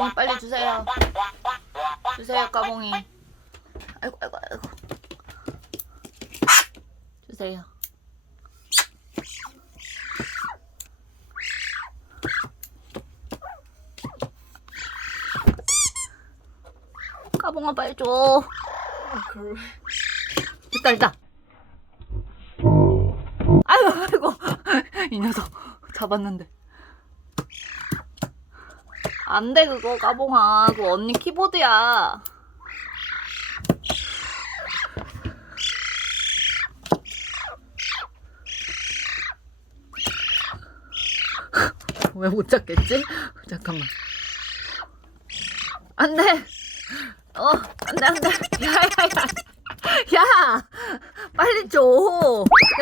까봉이 빨리 주세요. 주세요, 까봉이. 아이고, 아이고, 아이고. 주세요. 까봉아, 빨리 줘. 됐다, 됐다. 아이고, 아이고. 이 녀석 잡았는데. 안 돼, 그거, 까봉아. 그거 언니 키보드야. 왜 못 잡겠지? 잠깐만. 안 돼! 안 돼, 안 돼. 야, 야, 야! 야! 빨리 줘! 야,